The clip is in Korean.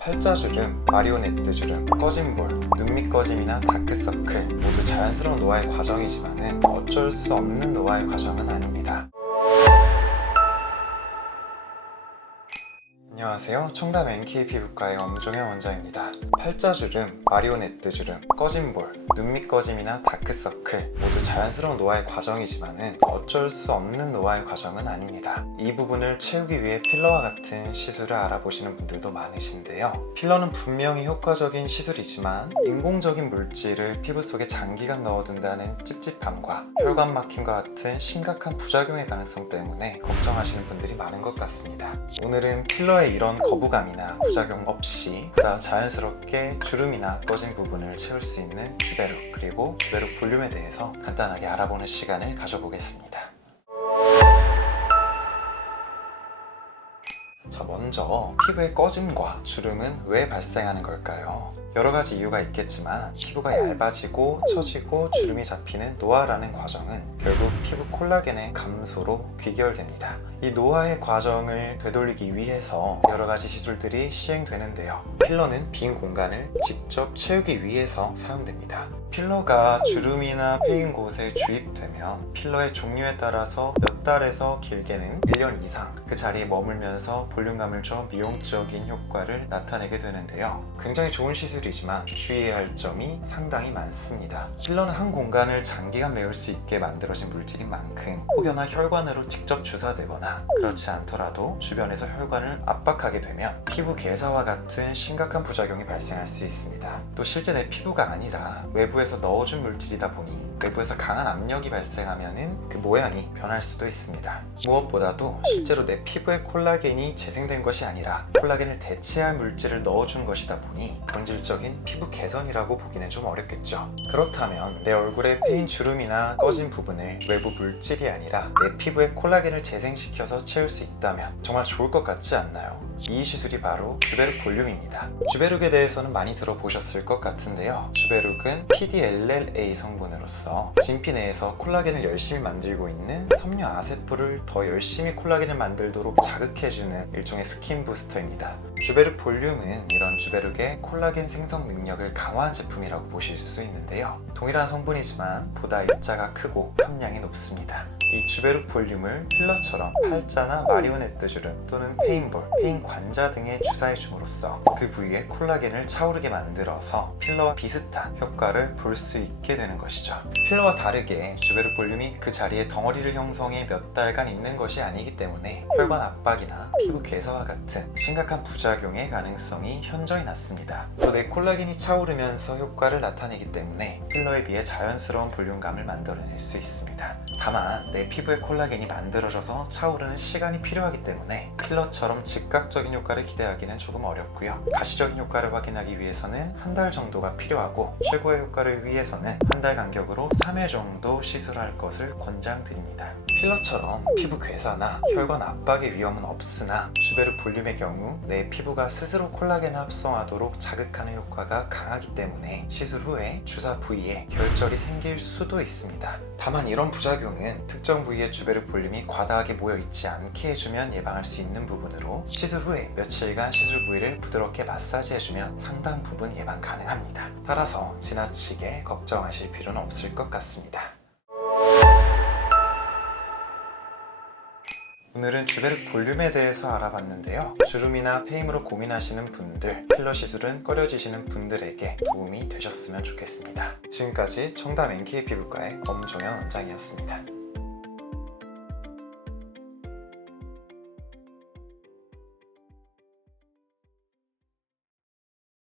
팔자주름, 마리오네트주름, 꺼진볼, 눈밑 꺼짐이나 다크서클 모두 자연스러운 노화의 과정이지만 어쩔 수 없는 노화의 과정은 아닙니다. 안녕하세요. 청담 NK 피부과의 엄종현 원장입니다. 팔자주름, 마리오네트주름, 꺼진볼, 눈밑 꺼짐이나 다크서클 모두 자연스러운 노화의 과정이지만 어쩔 수 없는 노화의 과정은 아닙니다. 이 부분을 채우기 위해 필러와 같은 시술을 알아보시는 분들도 많으신데요. 필러는 분명히 효과적인 시술이지만 인공적인 물질을 피부 속에 장기간 넣어둔다는 찝찝함과 혈관 막힘과 같은 심각한 부작용의 가능성 때문에 걱정하시는 분들이 많은 것 같습니다. 오늘은 필러의 이런 거부감이나 부작용 없이 보다 자연스럽게 주름이나 꺼진 부분을 채울 수 있는 주베룩 그리고 주베룩 볼륨에 대해서 간단하게 알아보는 시간을 가져보겠습니다. 자, 먼저 피부의 꺼짐과 주름은 왜 발생하는 걸까요? 여러 가지 이유가 있겠지만 피부가 얇아지고 처지고 주름이 잡히는 노화라는 과정은 결국 피부 콜라겐의 감소로 귀결됩니다. 이 노화의 과정을 되돌리기 위해서 여러 가지 시술들이 시행되는데요. 필러는 빈 공간을 직접 채우기 위해서 사용됩니다. 필러가 주름이나 패인 곳에 주입되면 필러의 종류에 따라서 몇 달에서 길게는 1년 이상 그 자리에 머물면서 볼륨감을 줘 미용적인 효과를 나타내게 되는데요. 굉장히 좋은 시술이지만 주의해야 할 점이 상당히 많습니다. 필러는 한 공간을 장기간 메울 수 있게 만들어진 물질인 만큼 혹여나 혈관으로 직접 주사되거나 그렇지 않더라도 주변에서 혈관을 압박하게 되면 피부 괴사와 같은 심각한 부작용이 발생할 수 있습니다. 또 실제 내 피부가 아니라 외부에서 넣어준 물질이다 보니 외부에서 강한 압력이 발생하면 그 모양이 변할 수도 있습니다. 무엇보다도 실제로 내 피부에 콜라겐이 재생된 것이 아니라 콜라겐을 대체할 물질을 넣어준 것이다 보니 본질적인 피부 개선이라고 보기는 좀 어렵겠죠. 그렇다면 내 얼굴에 패인 주름이나 꺼진 부분을 외부 물질이 아니라 내 피부에 콜라겐을 재생시켜서 채울 수 있다면 정말 좋을 것 같지 않나요? 이 시술이 바로 주베룩 볼륨입니다. 주베룩에 대해서는 많이 들어보셨을 것 같은데요. 주베룩은 PDLLA 성분으로서 진피 내에서 콜라겐을 열심히 만들고 있는 섬유 아세포를 더 열심히 콜라겐을 만들도록 자극해주는 일종의 스킨 부스터입니다. 주베룩 볼륨은 이런 주베룩의 콜라겐 생성 능력을 강화한 제품이라고 보실 수 있는데요. 동일한 성분이지만 보다 입자가 크고 함량이 높습니다. 이 주베룩 볼륨을 필러처럼 팔자나 마리오네트 주름 또는 페인볼, 페인 관자 등에 주사해 줌으로써 그 부위에 콜라겐을 차오르게 만들어서 필러와 비슷한 효과를 볼 수 있게 되는 것이죠. 필러와 다르게 주베룩 볼륨이 그 자리에 덩어리를 형성해 몇 달간 있는 것이 아니기 때문에 혈관 압박이나 피부 괴사와 같은 심각한 부작용의 가능성이 현저히 낮습니다. 또 내 콜라겐이 차오르면서 효과를 나타내기 때문에 필러에 비해 자연스러운 볼륨감을 만들어낼 수 있습니다. 다만 내 피부에 콜라겐이 만들어져서 차오르는 시간이 필요하기 때문에 필러처럼 즉각적인 효과를 기대하기는 조금 어렵고요. 가시적인 효과를 확인하기 위해서는 한 달 정도가 필요하고 최고의 효과를 위해서는 한 달 간격으로 3회 정도 시술할 것을 권장드립니다. 필러처럼 피부 괴사나 혈관 압박의 위험은 없으나 주베룩 볼륨의 경우 내 피부가 스스로 콜라겐을 합성하도록 자극하는 효과가 강하기 때문에 시술 후에 주사 부위에 결절이 생길 수도 있습니다. 다만 이런 부작용은 특정 부위의 주베룩 볼륨이 과다하게 모여있지 않게 해주면 예방할 수 있는 부분으로 시술 후에 며칠간 시술 부위를 부드럽게 마사지해주면 상당 부분 예방 가능합니다. 따라서 지나치게 걱정하실 필요는 없을 것 같습니다. 오늘은 주베룩 볼륨에 대해서 알아봤는데요. 주름이나 페임으로 고민하시는 분들, 필러 시술은 꺼려지시는 분들에게 도움이 되셨으면 좋겠습니다. 지금까지 청담 NK 피부과의 엄종현 원장이었습니다.